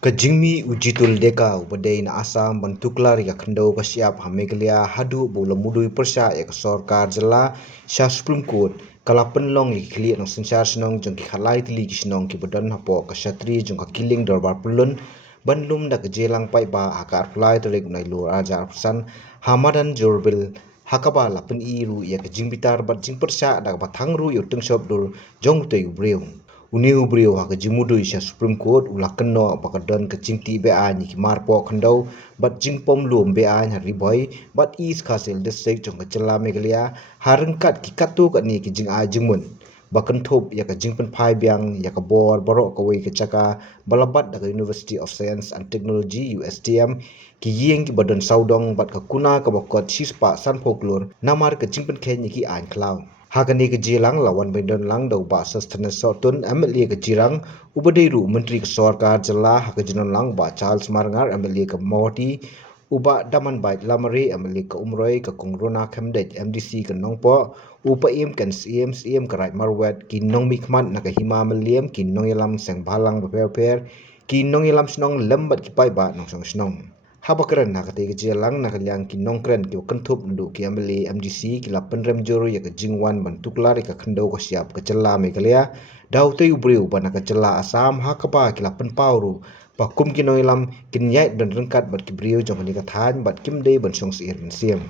Kajingmi ujitul deka ubadai na Asam bantuklar ya khandau kasiap Meghalaya hadu bola mudui persa ya ke sarkar jela sha Supreme Court kala penlong likhli nang sensar senong jong ki khalai tili ki senong ki badan hapo ka shatri jong ka killing darbar pulun banlum da kejelang pai ba akar fly terik nai lur ajar pesan hamadan jorbil hakaba la pen iru ya kajing bitar bat jing persa da batang ru yo tung shop dur jong te ubreu uni ubriu ha kejimudu isya Supreme Court ulah keno pakadon kecingti be ani ki marpo khandau bat jingpom lum be an hari boy bat East Castle district jong kecela Meghalaya harengkat ki katu kat ni ki jing a jingmun bakan thop ya ka jingpen phai biang ya ka bor borok ka wei ka chaka balabat da University of Science and Technology USTM ki yeng ki badon saudong bat ka kuna ka bakot sispa san folklore namar ka jingpen khen ki an klau Hakani ke jilang lawan bendon lang dau ba sastana sotun MLA ke jirang ubadeiru menteri ke sarkar jela hak jinon lang ba Charles Marangar MLA ke Mawati uba daman bait lamari MLA ke Umroi ke Kongrona Khamdej MDC ke Nongpo upa im kan CM ke Rai Marwet ki nong mikmat na ke Hima Meliam ki nong yalam seng balang beper ki nong yalam snong lembat ki pai ba nong song snong Habakran na kate kejelang na kaliang ki nongkren ki kentup ndu ki ameli MDC ki lapen rem joro ya ke jingwan bantuklar ka khendau ka siap ke cela Meghalaya dau te ubriu bana ka cela Asam hakapa ki lapen pauru pakum ki noilam kin yai dan rengkat bat ki briu jong ni ka than bat kim dei ban song sir siam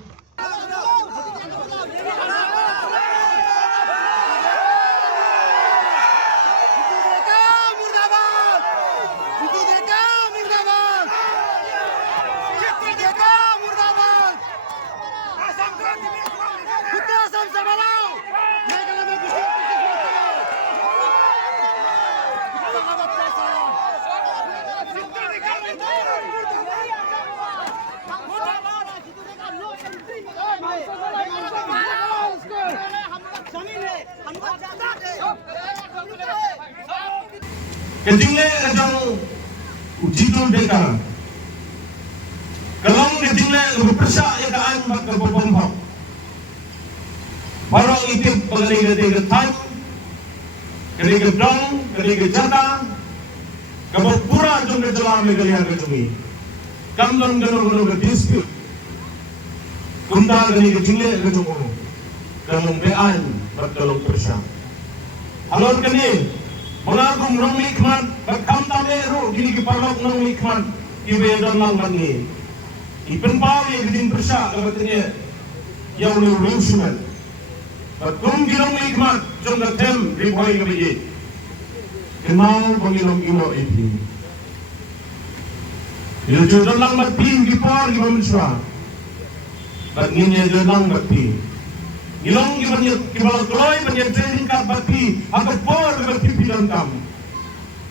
Ketinggalan kadang ujitul deka, kalau ketinggalan berpersak ya kaan maka berbomba. Barang itu pengen time, kena dong, kena jata, kalau pura jom kejelang Meghalaya kejumi, kamlon kena dispute, kunda kena ketinggalan kejumi, kalau bean bertolong persak. Alor kena Mengagum nong likman, berkam tameru gini kiparlok nong likman, ibedan lang mani. Ipen pawi gidin persa kabatnya, yang lulusuman. Berkum ginong likman, jom gatem ribuai kabijit. Kenal pangilong ilo itu. Ilo jodan lang mati gipar gimamenswa. Batnya jodan mati. Ilong kibalak loy training card bati atau por bati pilang kam.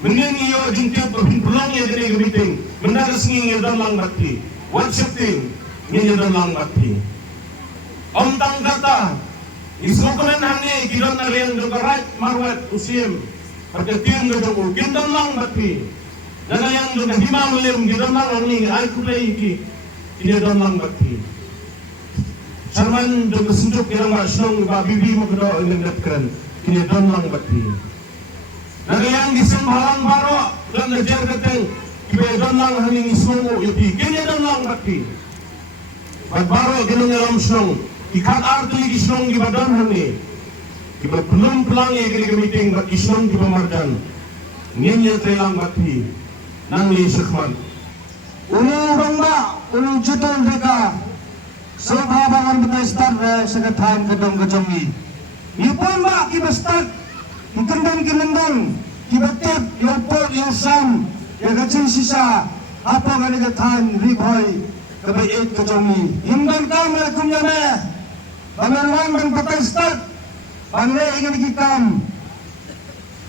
Mending iyo jungkit berhimpulong ya dari meeting. Mendadak singing dan lang bati. One shifting ngi dan lang bati. Om tang kata isukulan hangi kidan naliang dogarat marwat usim. Perketim gajong kidan lang bati. Dan yang doga hima melim kidan lang hangi ay kulay iki. Ini dan lang bati. Sarman do kesenjuk yang masnong ba bibi mo kedo ngendap keren kini don lang bati. Nagayang disembalang baro dan najar keteng kibe don lang haning ismongo yuti kini don lang bati. Bat baro ginong yalam snong ikat arti isnong di badan hani. Kiba belum pelang ya kini meeting bat isnong kiba mardan. Nginya telang bati nang li sekman. Ulu bangba ulu jutul deka. Sobha bangan betestar seketan kedong kejongi. Ipon ba kibastat, ikendang kinendang, kibatot, yopot, yosam, yakacin sisa, apa kali ketan riboy, kebaik kejongi. Himban kamar kumyame, banganwan bang betestar, bangle ingin dikikam.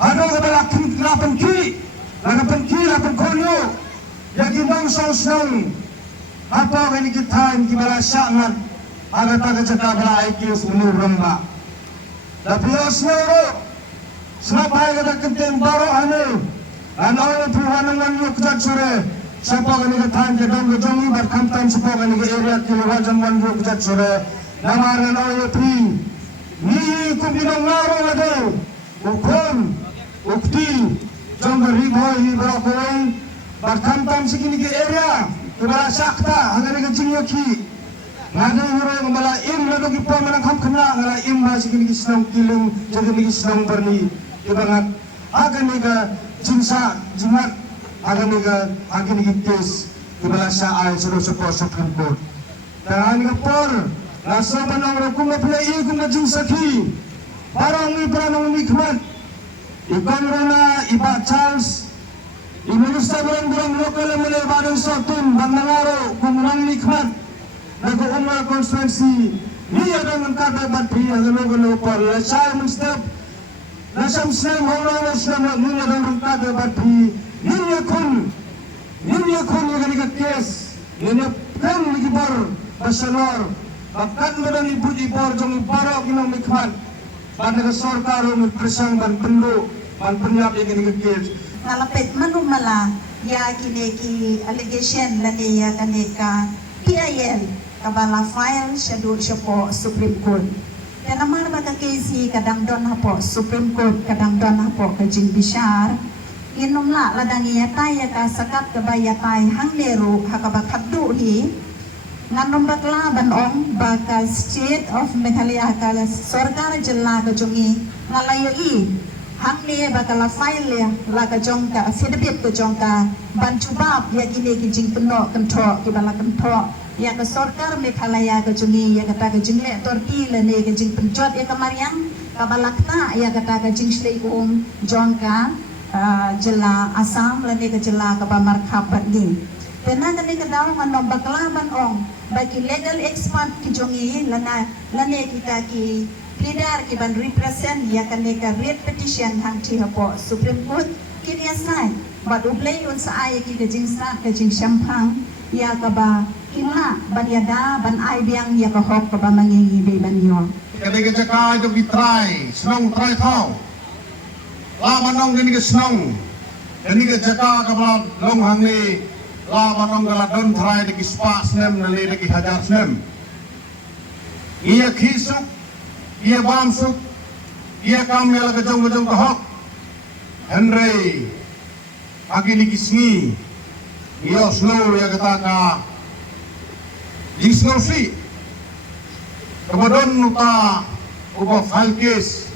Ada kebalakin lapan ki, lapan konyo, yakin bang sosong. Apa kali kita kibala sangat agar tak cakap berai kius unur rembak. Tapi osnero sampai kita kentem baru anu anu Tuhan dengan yukjat sore siapa kali kita kedong kejongi berkantan siapa kali ke area kilowajan wan yukjat sore nama anu pri ni kumbinong ngaro ada ukon ukti jong riboy berokoi berkantam segini ke area kebala sakta hangari ke jingyoki ngada huro ngala im lado gipo manang ham kena ngala im ba segini ke senang kilung jadi ke senang berni ibangat agan ga jinsa jingat agan ga agan ga kes kebala sa ay sudah Supreme Court dan ga por nasa banang rokum na play kung ga jinsaki parang ni pranong nikmat ikon rona iba Charles Iminister barang-barang lokal yang melebaran sotun bang nangaro kumurang nikmat nag-uumar constituency niya dengan kata batri ang gano'n par saya mustap nasam snam hawla snam niya dengan kata batri niya kun yung ganigat kes niya kan ligibar basanor bakkan madan ibu-ibor jong ibarok inang nikmat pada kesorkar ng presang ban pendo ban penyap yung ganigat kes nalapit manumala ya kineki allegation lani ya kaneka PIL kabala file schedule siya po Supreme Court kaya naman ba ka case kadang don ha po Supreme Court kadang don ha po kajing bishar inumla ladang iyatay ka sakat kabayatay hang lero hakabakabdu hi nganom bakla banong baka state of Meghalaya ka sarkar jilla ka jungi ngalayo hang ni bakala file la ka jongka sedebit ka jongka banjubab ya gini ki jing peno kentho ki bala kentho ya ka sarkar Meghalaya ka jungi ya kata ka jingle torti le ne ka jing penjot ya kamariang ka balakna ya kata ka jing slei jongka jela Assam le ne ka jela ka bamar khapat ni pena ka ne ka daw nganom bakla banong bagi legal expert ki jongi lana lane kita ki pleader ki ban represent ya kaneka read petition hang ti hapo Supreme Court kini asai bad ublay un sa ay ki kajing sa kajing syampang ya ka ba kinla ban yada ban ay biang ya ka hok ka ba mangingibi ban yo Kaneka jaka itu try senong try tau la manong gini ke senong gini ke jaka kabal long hangli la manong gala don try de ki spa snem na le de ki hajar snem iya kisuk ia bamsuk ia kami ala kejong-kejong kahok Henry agi ligisni ia snow ya kataka di snow si kemudian nuta ubah file case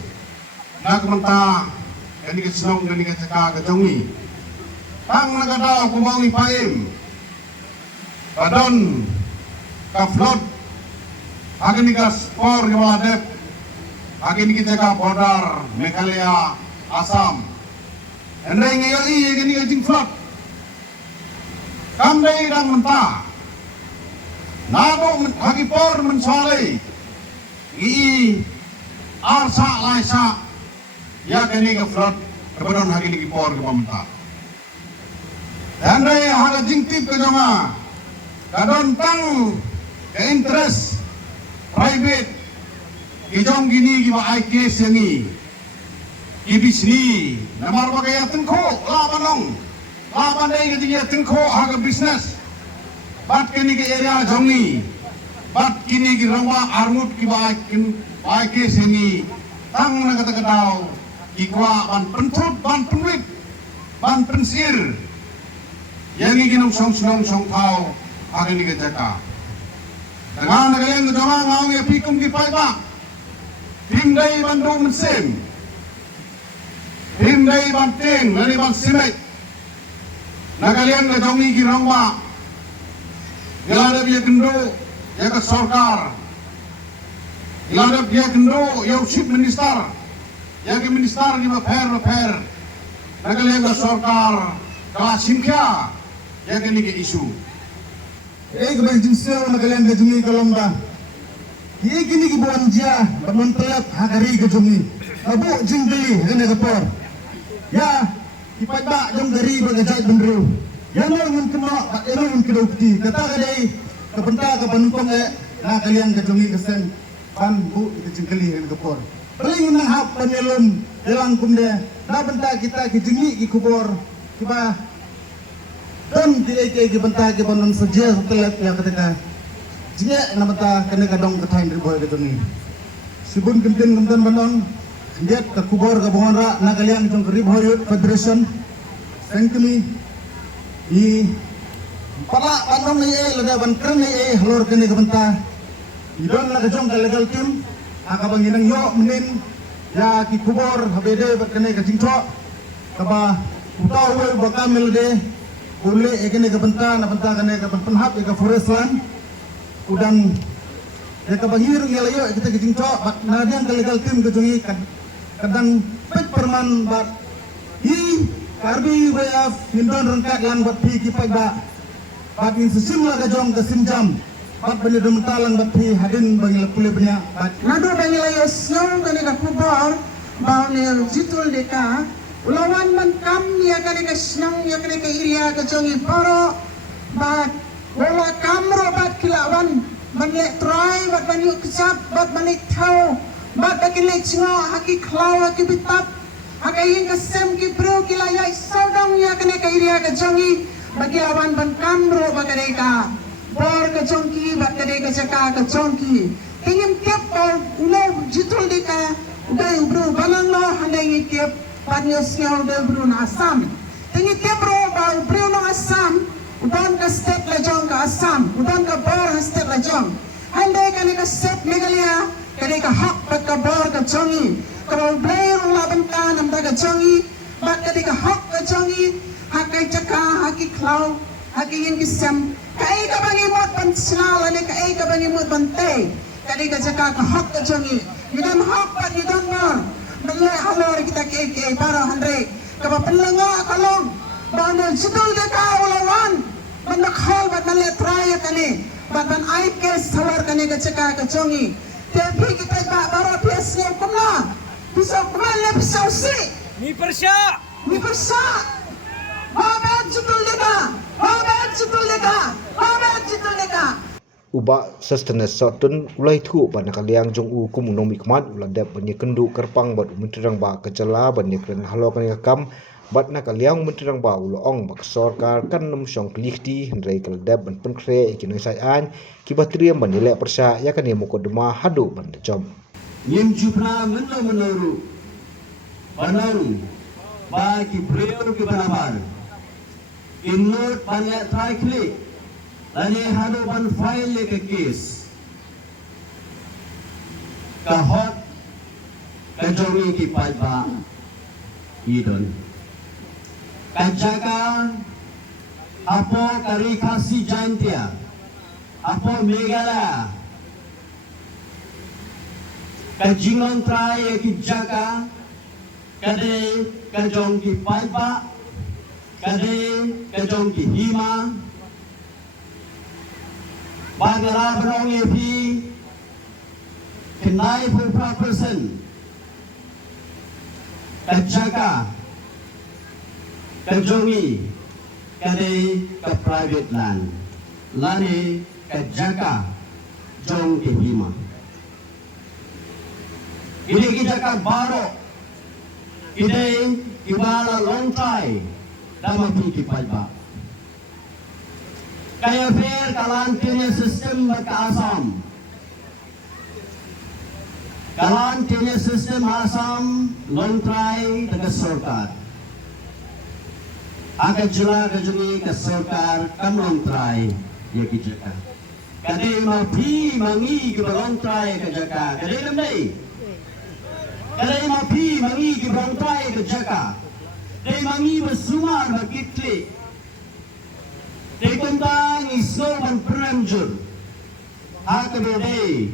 nak menta gani ke snow gani ke caka kejongi tang nagadaw kumawi paim badon ka flood agi nikas por kewaladep Akin kita ka border Meghalaya Assam. Andai ngayi gini gajing flood. Kandai dang menta. Nabo hagi por mensale. I arsa laisa. Ya gini ke flood. Kemudian hagi ni por ke menta. Andai haga jingtip ke jama. Kadon tang ke interest private Kijong gini giba ai case yani ibis ni namar bagaya tengko labanong laban dai ge tengko haga business bat kini ke area jongi bat kini gi rawa armut giba ai case yani tang na kata kadaw ikwa ban pentut ban penwit ban pensir yani ginong song tau haga ni ge jaka dengan nagalang jama ngau ya pikum gi pai ba Himday Bandung Mesim Himday Banting Nani Bang Simek Nagalian na jongi girongwa Gilada biya kendo Ya ka sorkar Gilada biya kendo Ya chief minister Ya ka minister Ni maper Nagalian na sorkar Kala simkya Ya ka ni isu kebal jinsel nagalian ka jungi kalomba Ia gini kibuan dia bermentelap hagari ke jungi. Abu jingdeli kena kepor. Ya kipat bak jong dari bagajat bendru. Yang ngun kena bak ngun kedukti. Kata kadai kepenta ke penumpang na kalian ke jungi kesen pan bu itu jingdeli kena kepor. Paling nang hap penyelum dalam kumde. Na benta kita ke jungi ki kubor. Kiba dan tidak ke benta ke penun saja setelah ya ketika Jika nama ta kena kadong ketain riboy ketuni. Sibun kenten banon Diat ke kubor ke bongonra na kalian jong riboy federation. Sengkemi I pala panong ni lada ban kreng ni halor kene ke benta. Idon la kejong ke legal team akabang inang yo menin ya ki kubor habede bat kene ke jingcho kaba utau we bakamel de ule ekene ke benta na benta kene ke penhap ke forest land udan ya kabahir ngelayo kita ke jingcho bat na diang ke legal team ke jongi kadang pet perman bat hi karbi waya hindon rengkat lan bat pi ki pagba bat in sesim la ka jong ka simjam bat bani demtalang bat pi hadin bagi lepule banya bat Nado bagi layo siang kani ka kubor bau ne jitul deka ulawan man kam ya kani ka siang ya kani ka iria ka jongi paro bat wala kamro bat kilawan man le try bat bani kecap bat bani tau bat bagi le cingo haki klau haki bitap hakayin ka sem ki bro kilaya saudang ya kani ka iria ka jongi bagi lawan ban kamro bagare ka bor ka jongki bakade ka jaka ka jongki tingin tiap bor ulo jitul deka uday bro balang lo handai tiap panyos nya uday bro na Assam tingin tiap bro ba bro no Assam udan ka state la jong ka Assam udan ka bor state la jong handai ka ka state Meghalaya kade ka hak bat ka bor ka jongi kalau blair la banta nam da ka jongi bat kade ka hak ka jongi hakai jaka haki klau haki yin kisam kai ka bangi mot ban snala ne kai ka bangi mot ban te kadi ka jaka ka hak ka jongi yudam hak pat yudam nor mele halor kita ke para handre ka ba penlenga kalong bana jidul de ka ulawan ban khol bat mele traya kane bat ban ai ke salar kane ka jaka ka jongi te bhi kita ba baro pias ne kumla bisa kumla bisa si ni persya Babat jitul deka. Uba sustenance sotun ulai thu ban kaliang jong u kumunong mikmat uladap bani kendu kerpang bat menterang ba kecela bani kren halo kan kam bat na kaliang menterang ba ulong bak sorkar kan nom song klihti hendrai keldap ban penkre ikinoi sai an kibatriam bani le persa ya kan yemo kodema hadu ban jom yin jupna menuru banaru ba ki breu ke banabar inut banyak try click lani hadu ban file ke case ka hot ka jongi ki pajba idon ka jaga apo kari khasi jantia apo Meghalaya ka jingon try ki jaga kade ka jongi pajba kade kajong ki hima bagara banong epi kenai for person kajaga kajongi kade ka private land lani kajaga jong ki hima ini kijaka baro ide ibala long time dama piki palba kaya fair kalan kini sistem baka Assam kalan kini sistem Assam long try daga sarkar aga jila gajuni ka sarkar kam long try ya ki jaka kade ma phi mangi ki long try ka jaka kade namdai kade ma phi mangi ki long try ka jaka Dei mangi bersumar bakitli. Dei tentang isol ban pranjur. Hakbe dei.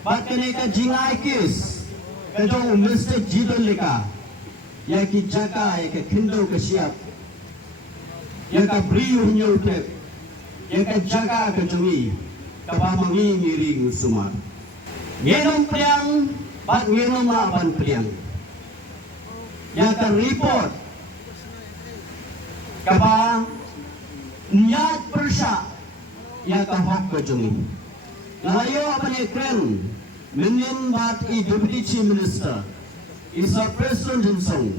Bakane ka jingai kis. Kajong Mr. Jidol leka. Ya ki jaka ya ka kindo ka siap. Ya ka briu nyotep. Ya ka jaka ka jongi. Ka ba mangi ngiring sumar. Ngenom priang bat ngenom ban priang. Ya ka report kaba niat persya ya kahok kajungi layo apa ni kren menin bat I deputy chief minister isa president jinsong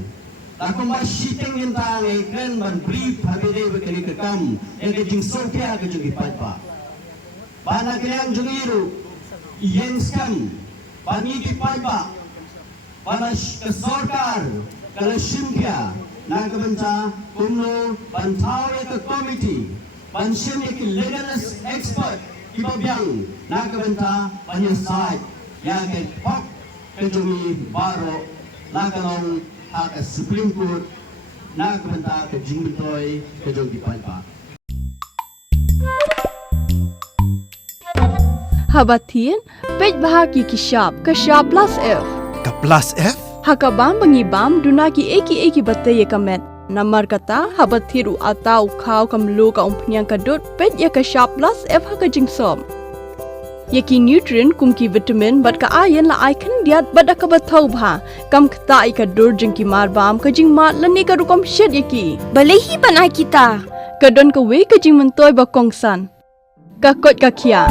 aku masih tingin tang kren ban brief habide bekali kekam yang jinsong kaya kajungi patpa bana kalian jungiru yen skam bani di patpa bana kesorkar kalau simpia nagkabansa kumno bantao ito committee bansyem iki legalist expert ibabyang nagkabanta banyasay yagay pok kajumi baro nakalong haka Supreme Court nagkabanta kajingitoy kajong dipalpa. Habatin, pej bahagi kishap, kashap plus F. Ka plus F? Hakabam bangibam dunaki eki batay kamet. Namar kata habathiru atau kau kamlu ka umpnyang kadut pej ya kashap plus F haka jingsom. Yaki nutrient kumki vitamin bat ka ayan la ikan diat bat ka bathau bha. Kam kata ikadur jingki marbam ka jing mat lani ka rukom shed yaki. Balehi banai kita. Kadon ka we ka jing mentoy bakongsan. Ka kot ka kia.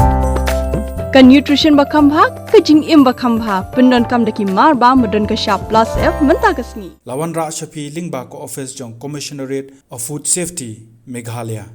Ka nutrition bakam bha ka jing im bakam bha pendon kam daki marba medon ka sharp plus F menta kasni. Lawan Ra Shafi Lingba ko office jong Commissionerate of Food Safety Meghalaya.